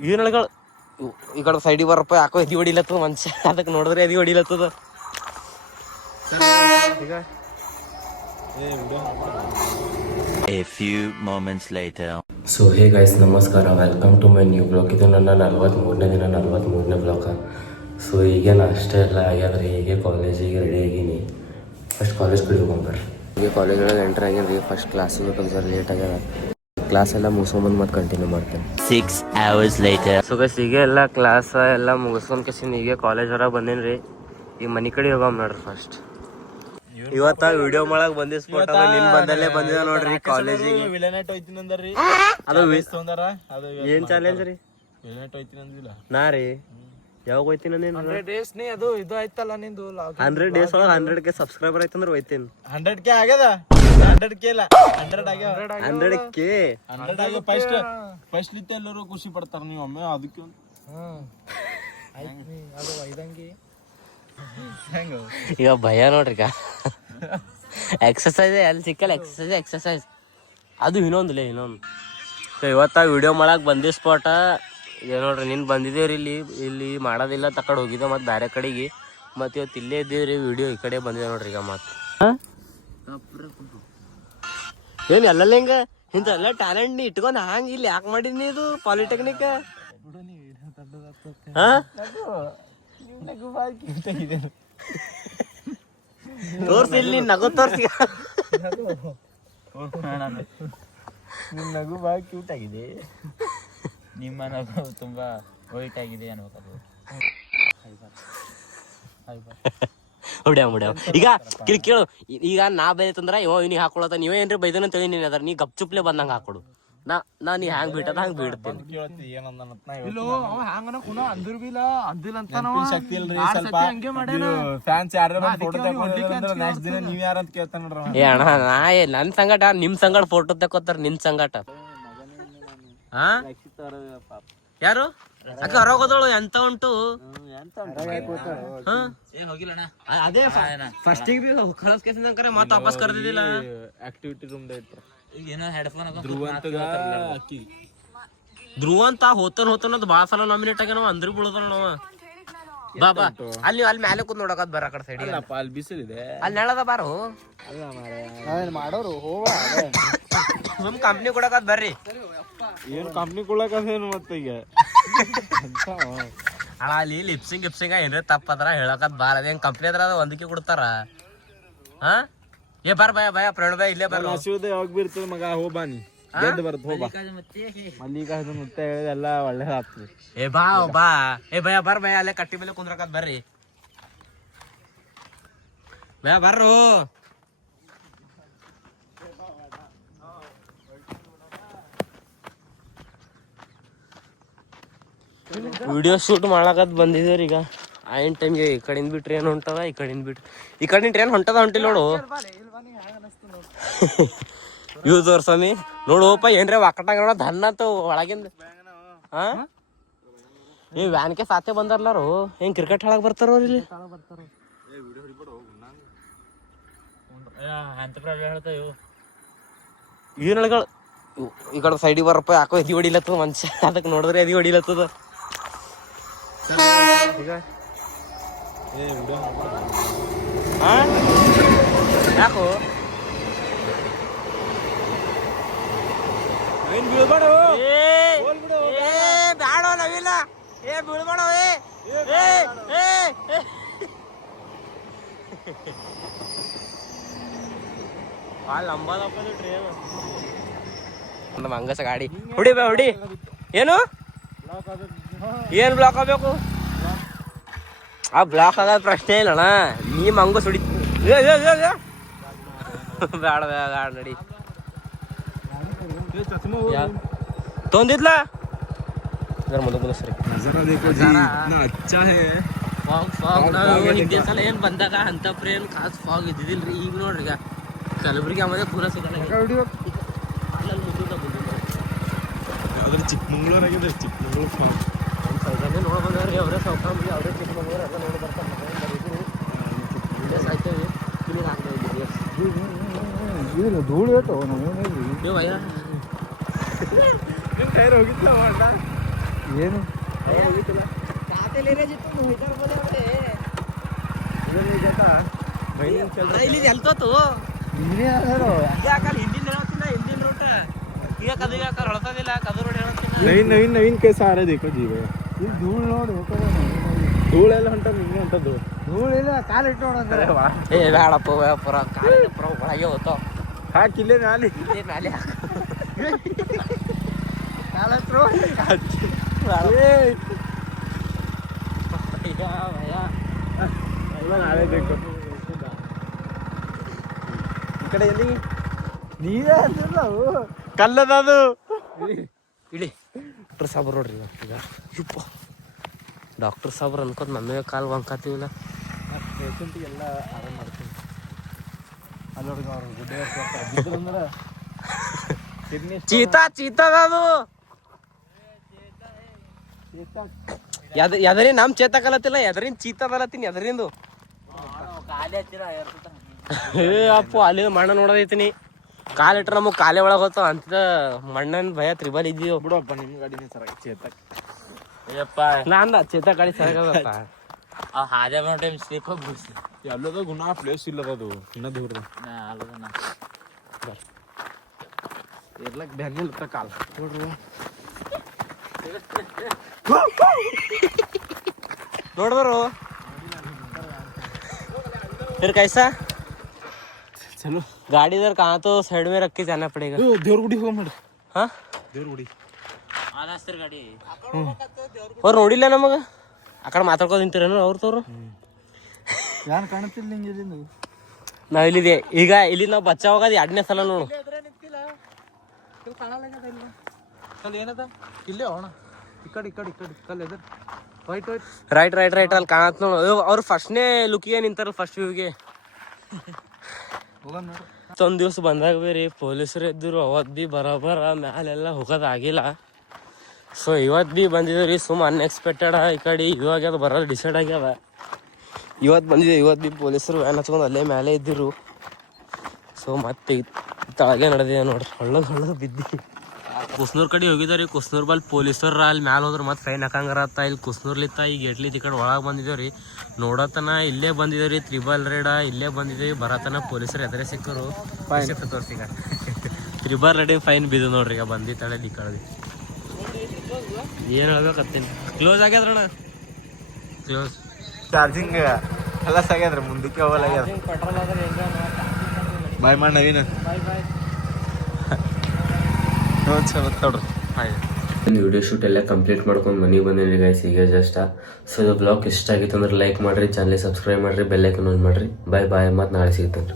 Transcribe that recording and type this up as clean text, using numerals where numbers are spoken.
ಏನಗಳು ಈ ಕಡೆ ಸೈಡಿಗೆ ಬರಪ್ಪ ಯಾಕೋ ಎದಿ ಹೊಡಿಲತ್ತದ ಮನುಷ್ಯ ಅದಕ್ಕೆ ನೋಡಿದ್ರೆ ಎದಿ ಹೊಡಿಲತ್ತದ. A few moments later. So hey guys, ನಮಸ್ಕಾರ, welcome to my new blog. ಇದು ನನ್ನ 43ನೇ ದಿನ, 43ನೇ ಬ್ಲಾಗ. ಸೊ ಈಗೇನು ಅಷ್ಟೇ ಎಲ್ಲ ಆಗ್ಯಾದ್ರಿ. ಹೀಗೆ ಕಾಲೇಜಿಗೆ ರೆಡಿ ಆಗೀನಿ. ಫಸ್ಟ್ ಕಾಲೇಜ್ ಕಡೆ ಹೋಗ್ಬರ್ರಿ. ಹೀಗೆ ಕಾಲೇಜ್ ಒಳಗೆ ಎಂಟ್ರ್ ಆಗ್ಯಾನ ರೀ. ಫಸ್ಟ್ ಕ್ಲಾಸಿಗೆ ಸ್ವಲ್ಪ ಲೇಟ್ ಆಗ್ಯದ. ಕ್ಲಾಸ್ ಎಲ್ಲ ಮುಗಿಸ್ಕೊಂಬಂದು ಮತ್ತೆ ಕಂಟಿನ್ಯೂ ಮಾಡ್ತೇನೆ. 6 hours later. ಸೊ ಗೈಸ್ ಈಗ ಎಲ್ಲ ಕ್ಲಾಸ್ ಎಲ್ಲ ಮುಗಿಸ್ಕೊಂಡ್ ಕೆಸಿನ ಹೀಗೆ ಕಾಲೇಜ್ ಹೊರಗೆ ಬಂದೇನಿ ರೀ. ಈಗ ಮನೆ ಕಡೆ ಹೋಗಮ್ ನೋಡ್ರಿ. ಫಸ್ಟ್ ಇವತ್ತ ವಿಡಿಯೋ ಮಾಡಕ್ ಬಂದಿ ಸ್ಪಾಟ್ ಅದ. ನಿನ್ ಬಂದಲ್ಲೇ ಬಂದಿದ ನೋಡ್ರಿ ಕಾಲೇಜಿಗೆ. ಅದು ಏನ್ ಚಾಲೆಂಜ್ ರೀ? ನಾ ರೀ ಯಾವಾಗ ಹೋಯ್ತೀನಿ? 100 days ಅದು ಇದು ಆಯ್ತಲ್ಲ ನಿಂದು. 100 days ಒಳಗೆ 100K ಸಬ್ಸ್ಕ್ರೈಬರ್ ಆಯ್ತಂದ್ರೆ ಹೋಯ್ತೀನಿ. 100K ಆಗ್ಯದ? 100K ಇಲ್ಲ, 100 ಆಗ್ಯಾವ. 100K ಫಸ್ಟ್ ಲಿತ್ತೆ ಎಲ್ಲರೂ ಖುಷಿ ಪಡ್ತಾರ. ನೀವು ಒಮ್ಮೆ ಅದಕ್ಕೆ ಈಗ ಭಯ ನೋಡ್ರಿ. ಈಗ ಎಕ್ಸಸೈಸ್ ಎಲ್ಲಿ ಸಿಕ್ಕಲ್ಲ. ಎಕ್ಸಸೈಸ್ ಅದು ಇನ್ನೊಂದು. ಸೊ ಇವತ್ತ ವಿಡಿಯೋ ಮಾಡಕ್ ಬಂದಿ ಸ್ಪಾಟ ಇದೆ ನೋಡ್ರಿ. ನಿನ್ ಬಂದಿದ್ದೇವ್ರಿ ಇಲ್ಲಿ ಮಾಡೋದಿಲ್ಲ ತಕಡೆ ಹೋಗಿದ್ದೆ ಮತ್ತೆ ಬೇರೆ ಕಡೆಗೆ. ಮತ್ತೆ ಇವತ್ತು ಇಲ್ಲೇ ಇದ್ದೀವ್ರಿ. ವಿಡಿಯೋ ಈ ಕಡೆ ಬಂದಿದೆ ನೋಡ್ರಿ. ಈಗ ಮತ್ತೆ ಏನು ಎಲ್ಲೆಲ್ಲ ಹಿಂಗ ಇಂಥೆಲ್ಲ ಟ್ಯಾಲೆಂಟ್ ನೀ ಇಟ್ಕೊಂಡು ಹಂಗೆ ಇಲ್ಲಿ ಯಾಕೆ ಮಾಡೀನಿ? ಇದು ಪಾಲಿಟೆಕ್ನಿಕ್ ತೋರ್ಸಿ, ಇಲ್ಲಿ ನಗು ತೋರ್ಸಿ. ನಗು ಭಾಳ ಕ್ಯೂಟ್ ಆಗಿದೆ. ನಿಮ್ಮ ನಗು ತುಂಬಾ ವೈಟ್ ಆಗಿದೆ ಅನ್ಬೇಕು. ಹೊಡ್ಯಾವ ಈಗ ಕೇಳು. ಈಗ ನಾ ಬೈತಂದ್ರ ಇವನಿಗೆ ಹಾಕೊಳತ್ತ. ನೀವೇ ಏನ್ರಿ ಬೈದನ ತಿಳಿ ನೀನ್ ಅದ್ರ. ನೀ ಗಪ್ ಚುಪ್ಲೆ ಬಂದಂಗ ಹಾಕೊಡು. ನಾ ನೀ ಹ್ಯಾಂಗ್ ಬಿಟ್ಟದ ಹಂಗ್ ಬಿಡ್ತೇನೆ. ಏ ಅಣ್ಣ, ನನ್ ಸಂಗಟ ನಿಮ್ ಸಂಗಟ ಫೋಟೋ ತಕೋತಾರ. ನಿನ್ ಸಂಗಟ ಯಾರು ಅಕ್ಕ ಹೊರಗೋದಳು ಎಂತ ಉಂಟು? ಅದೇ ಫಸ್ಟಿಗೆ ಬಿ ಕಳಸ್ಕೇಸಿಂದ ಮತ್ತೆ ವಾಪಸ್ ಕರೆದಿದ್ದಿಲ್ಲ. ಆಕ್ಟಿವಿಟಿ ರೂಮ್ ಧ್ರುವ ಅಂತ ಹೋತನ ಬಾಳ ಸಲ ನಾಮಿನೇಟ್ ಆಗ್ಯಾನ. ಅಂದ್ರ ಬೀಳದ ನಾವ. ಬಾ ಅಲ್ಲಿ ಮ್ಯಾಲೆ ಕೂತ್ ನೋಡಕತ್ ಬರ ಕಡೆ ಸೈಡ್. ಅಲ್ಲಿ ಬಿಸಿಲಿದೆ, ಅಲ್ಲಿ ನೆಳದ ಬಾರು ಮಾಡೋರು. ಸುಮ್ ಕಂಪ್ನಿ ಕೊಡಕತ್ ಬರ್ರಿ. ಏನ್ ಕಂಪ್ನಿ ಕೊಡಕೇನು ಮತ್ತೆ ಈಗ ಅಣ್ಣ ಅಲ್ಲಿ ಲಿಪ್ಸಿಂಗ್ ಏನ್ರಿ ತಪ್ಪದ್ರ ಹೇಳಕತ್ ಬಾರ. ಅದೇನ್ ಕಂಪ್ನಿ ಅದ್ರ ಒಂದಕ್ಕೆ ಕೊಡ್ತಾರ. ಹಾ ಏ ಬರ್ ಭಯ ಪ್ರಣ್ ಭಯ ಇಲ್ಲೇ ಬರ್. ಹಸಿವುದೇ ಯಾವಾಗ ಬೀರ್ತದ ಮಗ. ಹೋಗ್ಬಾನಿ ಗೆದ್ದು ಬರ್ತದ. ಹೋಗ್ಬಾ ಮಲ್ಲಿಕಾರ್ಜುನ ಮುತ್ತ ಹೇಳಿದೆಲ್ಲ ಒಳ್ಳೇದಾಗ್ತದೆ. ಏ ಬಾ ಏ ಭಯ ಬರ್ ಭಯ ಅಲ್ಲೇ ಕಟ್ಟಿ ಮೇಲೆ ಕುಂದ್ರಕತ್ ಬರ್ರಿ. ಭಯ ಬರ್ರು. Video shoot ಮಾಡಕತ್ ಬಂದಿದ್ದೇವ್ರಿ. ಈಗ ಆಯಿನ್ ಟೈಮ್ಗೆ ಈ ಕಡೆಯಿಂದ ಬಿ ಟ್ರೈನ್ ಹೊಂಟದ, ಈ ಕಡೆಯಿಂದ ಟ್ರೈನ್ ಹೊಂಟಿಲ್ಲ ನೋಡು. ಇವ್ ತೋರ್ಸಮಿ ನೋಡುವಪ್ಪ ಏನ್ರ ವಾಕಟಾಗ ನೋಡ ಧನ್ನ ಅಂತ ಒಳಗಿಂದ. ಹಾ ಈ ವ್ಯಾನ್ಕೆ ಸಾಥೆ ಬಂದಾರ್ಲಾರು. ಹೆಂಗ್ ಕ್ರಿಕೆಟ್ ಹೇಳಕ್ ಬರ್ತಾರ ಅವ್ರ ಇಲ್ಲಿ? ಏನಗಳು ಈ ಕಡೆ ಸೈಡಿಗೆ ಬರಪ್ಪ ಯಾಕೋ ಎದಿ ಹೊಡಿಲತ್ತದ ಮನುಷ್ಯ ಅದಕ್ಕೆ ನೋಡಿದ್ರೆ ಎದಿ ಹೊಡಿಲತ್ತದ. ಯಾಕೋ ಬ್ಯಾಡೋ ನವಿಲ್ಲ. ಏ ಬೀಳ್ಬೇಡ. ಭಾಳ ಲಂಬದಪ್ಪ ಟ್ರೈನ್. ನಮ್ಮ ಹಂಗಸ ಗಾಡಿ ಹೊಡಿ. ಏನು ಏನ್ ಬ್ಲಾಕ್ ಆಗ್ಬೇಕು? ಆ ಬ್ಲಾಕ್ ಆಗೋದ್ ಪ್ರಶ್ನೆ ಇಲ್ಲಣ್ಣ. ನೀ ಮಂಗ ಸುಡಿ. ಬೇಡ ನಡಿ. ತೊಂದಿದ್ಲ ಮುಂದೆ ಸರಿ. ಸಲ ಏನ್ ಬಂದಾಗ ಅಂತ ಪ್ರೇನ್ ಖಾಸ್ ಫಾಗ್ ಇದ್ದಿದಿಲ್ರಿ. ಈಗ ನೋಡ್ರಿ ಈಗ ಕಲಬುರ್ಗಿ ಆಮೇಲೆ ಪೂರ ಸಿಗಲ್ಲ. ಚಿಕ್ಕಮಂಗ್ಳೂರ್ ಆಗಿದೆ. ಚಿಕ್ಕಮಂಗ್ಳೂರ್ ನೋಡ್ ಬಂದ್ರಿ ಅವರೇ ಸೌಕರ್ಯ. ಅವರೇ ಚಿಕ್ಕಮಂಗ್ಳೂರ್ ಎಲ್ಲ ನೋಡಿ ಬರ್ತಾರೆ. ಧೂಳು ಏಟು ನಮ್ಮ ಭಯ ನಿಮ್ ಕೈ ಹೋಗಿದ್ಲ ಏನು नवीन नवीन नवीन कैसा आ रहा है देखो जी भैया धूल नोड धूल ಎಲ್ಲ ಹೊಂಟ ನಿಂಗೆ ಹೊಂಟದ್ದು ಧೂಳ ಇಲ್ಲ ಕಾಲು ಇಟ್ಟು ನೋಡಂದ್ರೆ ಏ ಬೇಡಪ್ಪ ಪುರ ಕಾಲ ಪುರ ಒಳಗೆ ಹೋಗ್ತಾವ ಹಾಕಿ ಇಲ್ಲೇ ಮ್ಯಾಲೆ ಇಲ್ಲೇ ಮ್ಯಾಲೆ ಕಾಲ ಹತ್ರ ನಾಳೆ ಬೇಕು ಈ ಕಡೆ ಎಲ್ಲಿ ನೀವೇ ಅಂತಿಲ್ಲ ಅವು ಕಲ್ಲದದು ಇಳಿ ಡಾಕ್ಟರ್ ಸಾಬ್ರು ನೋಡ್ರಿ ಈಗ ಯಪ್ಪ ಡಾಕ್ಟರ್ ಸಾಬ್ರು ಅನ್ಕೋತ ನಮಗೆ ಕಾಲು ಬಂಕಾತೀವಿಲ್ಲ ಪೇಷಂಟಿಗೆಲ್ಲ ಆರಾಮ ಮಾಡ್ತೀನಿ ಅಲ್ಲಿ ನೋಡ್ರಿ ಅವ್ರು ಗುಡ್ಡೆ ಕಿಡ್ನಿ ಚೀತದ ಎದರಿ ನಮ್ ಚೇತಕಲತ್ತಿಲ್ಲ ಎದರಿನ್ ಚೀತದಲತ್ತೀನಿ ಎದರಿಂದು ಏ ಅಪ್ಪು ಅಲ್ಲಿ ಮಣ್ಣ ನೋಡೋದೈತಿನಿ ಕಾಲಿಟ್ರ ನಮಗ್ ಕಾಲೇ ಒಳಗ್ ಹೋಗ್ತಾವ ಅಂತ ಮಣ್ಣನ್ ಭಯ ತ್ರಿಬಲ್ ಇದ್ದೀವಿ ಬಿಡಪ್ಪ ನಿಮ್ಮ ಗಾಡಿನೇ ಸರ ಚೇತಕ್ ನಾನ್ ಚೇತ ಗಾಡಿ ಸರಿಯಾಗತ್ತ ಹಾಜೆ ಟೈಮ್ ಸ್ಲೀಪ್ ಹೋಗ್ಬಿಡ್ಸಿ ಎಲ್ಲದ ಗುಣ ಪ್ಲೇಸ್ ಇಲ್ಲದದು ಇನ್ನ ದೂರ ಇರ್ಲಕ್ ಬೆನ್ನಿಲ್ತ ಕಾಲ್ ನೋಡ್ರಿ ನೋಡ್ಬರು फिर कैसा ಚಲೋ गाड़ी इधर कहाँ तो साइड में रख के जाना पड़ेगा ದೇವ್ರ ಗುಡಿ ಹೋಗ ಮಾಡ್ರಿ हाँ ದೇವ್ರ ಗುಡಿ ಆದಸ್ತ್ರ ಗಾಡಿ ಅವ್ರು ನೋಡಿಲ್ಲ ನಮಗ ಆ ಕಡೆ ಮಾತಾಡ್ಕೋತ ನಿಂತಿರೇನು ಅವ್ರದವ್ರು ಯಾರು ಕಾಣುತ್ತಿಲ್ಲ ನಿಂಗೆ ಇಲ್ಲಿಂದ ನಾವ್ ಇಲ್ಲಿದೆ ಈಗ ಇಲ್ಲಿ ನಾವು ಬಚ್ಚ ಹೋಗೋದು 2ನೇ ಸಲ ನೋಡು ಕಲ್ ಏನದ ಇಲ್ಲೇ ಹೋಣ ಈ ಕಡೆ ಕಲ್ ಎದ್ರ ವೈಟ್ ರೈಟ್ ಅಲ್ಲಿ ಕಾಣತ್ ನೋಡು ಅವ್ರು ಫಸ್ಟ್ನೇ ಲುಕ್ಕಿಗೆ ನಿಂತಾರ ಫಸ್ಟ್ ವ್ಯೂಗೆ ಹೋಗೋಣ ನೋಡ್ರಿ ಒಂದ್ ದಿವ್ಸ ಬಂದಾಗ ಬೇರೆ ಪೊಲೀಸರು ಇದ್ದರು ಅವತ್ ಬಿ ಬರೋಬರ ಮ್ಯಾಲೆಲ್ಲ ಹೋಗೋದಾಗಿಲ್ಲ ಸೊ ಇವತ್ತು ಬಿ ಬಂದಿದ್ದೀವಿ ಸುಮ್ಮ ಅನ್ಎಕ್ಸ್ಪೆಕ್ಟೆಡ್ ಈ ಕಡೆ ಇವಾಗ ಅದು ಬರೋದು ಡಿಸೈಡ್ ಆಗ್ಯದ ಇವತ್ತು ಬಂದಿದೆ ಇವತ್ತು ಬಿ ಪೊಲೀಸರು ವ್ಯಾನ್ ಹಚ್ಕೊಂಡು ಅಲ್ಲೇ ಮೇಲೆ ಇದ್ದಿರು ಸೊ ಮತ್ತೆ ತಳಗೆ ನಡೆದಿದೆ ನೋಡ್ರಿ ಹೊಳ್ಳದು ಬಿದ್ದಿ ಕುಸ್ನೂರ್ ಕಡೆ ಹೋಗಿದ್ದಾರೆ ಕುಸ್ನೂರ್ ಬಲ್ಲಿ ಪೊಲೀಸರು ಅಲ್ಲಿ ಮ್ಯಾಲೆ ಹೋದ್ರೆ ಮತ್ತೆ ಫೈನ್ ಹಾಕಂಗಾರತ್ತ ಇಲ್ಲಿ ಕುಸ್ನೂರ್ಲಿತ್ತ ಈ ಗೇಟ್ಲಿತ್ತ ಈ ಕಡೆ ಒಳಗೆ ಬಂದಿದ್ದೇವೆ ರೀ ನೋಡತನ ಇಲ್ಲೇ ಬಂದಿದ್ದೇವೆ ರೀ ತ್ರಿಬಲ್ ರೇಡ ಇಲ್ಲೇ ಬಂದಿದ್ದೇವೆ ಬರತನ ಪೊಲೀಸರು ಎದುರೇ ಸಿಕ್ಕರು ತೋರಿಸಿಗ ತ್ರಿಬಲ್ ರೇಡಿಂಗ್ ಫೈನ್ ಬಿದ್ದು ನೋಡ್ರಿ ಈಗ ಬಂದಿತ್ತಾಳೆ ಈ ಕಡೆ ಏನು ಹೇಳ್ಬೇಕತ್ತೇನೆ ಕ್ಲೋಸ್ ಆಗ್ಯದ್ರಣ್ಣ ಕ್ಲೋಸ್ ಚಾರ್ಜಿಂಗ್ ಎಲ್ಲ ಸಾಗ್ಯದ್ರಿ ಮುಂದಕ್ಕೆ ಹೋಗಲಾಗ್ಯದ ಪೆಟ್ರೋಲ್ ಆದ್ರೆ ಬಾಯ್ ಮಾಡಿ ನವೀನ ನೋಡ್ರಿ ವಿಡಿಯೋ ಶೂಟ್ ಎಲ್ಲ ಕಂಪ್ಲೀಟ್ ಮಾಡ್ಕೊಂಡು ಮನೆಗೆ ಬಂದೇನಿ ಗೈಸ್ ಈಗ ಜಸ್ಟ್ ಸೊ ಇದು ಬ್ಲಾಗ್ ಇಷ್ಟ ಆಗಿತ್ತು ಅಂದ್ರೆ ಲೈಕ್ ಮಾಡ್ರಿ ಚಾನಲ್ ಸಬ್ಸ್ಕ್ರೈಬ್ ಮಾಡ್ರಿ ಬೆಲ್ ಐಕನ್ ಆನ್ ಮಾಡ್ರಿ ಬಾಯ್ ಮತ್ತೆ ನಾಳೆ ಸಿಗ್ತೇನೆ.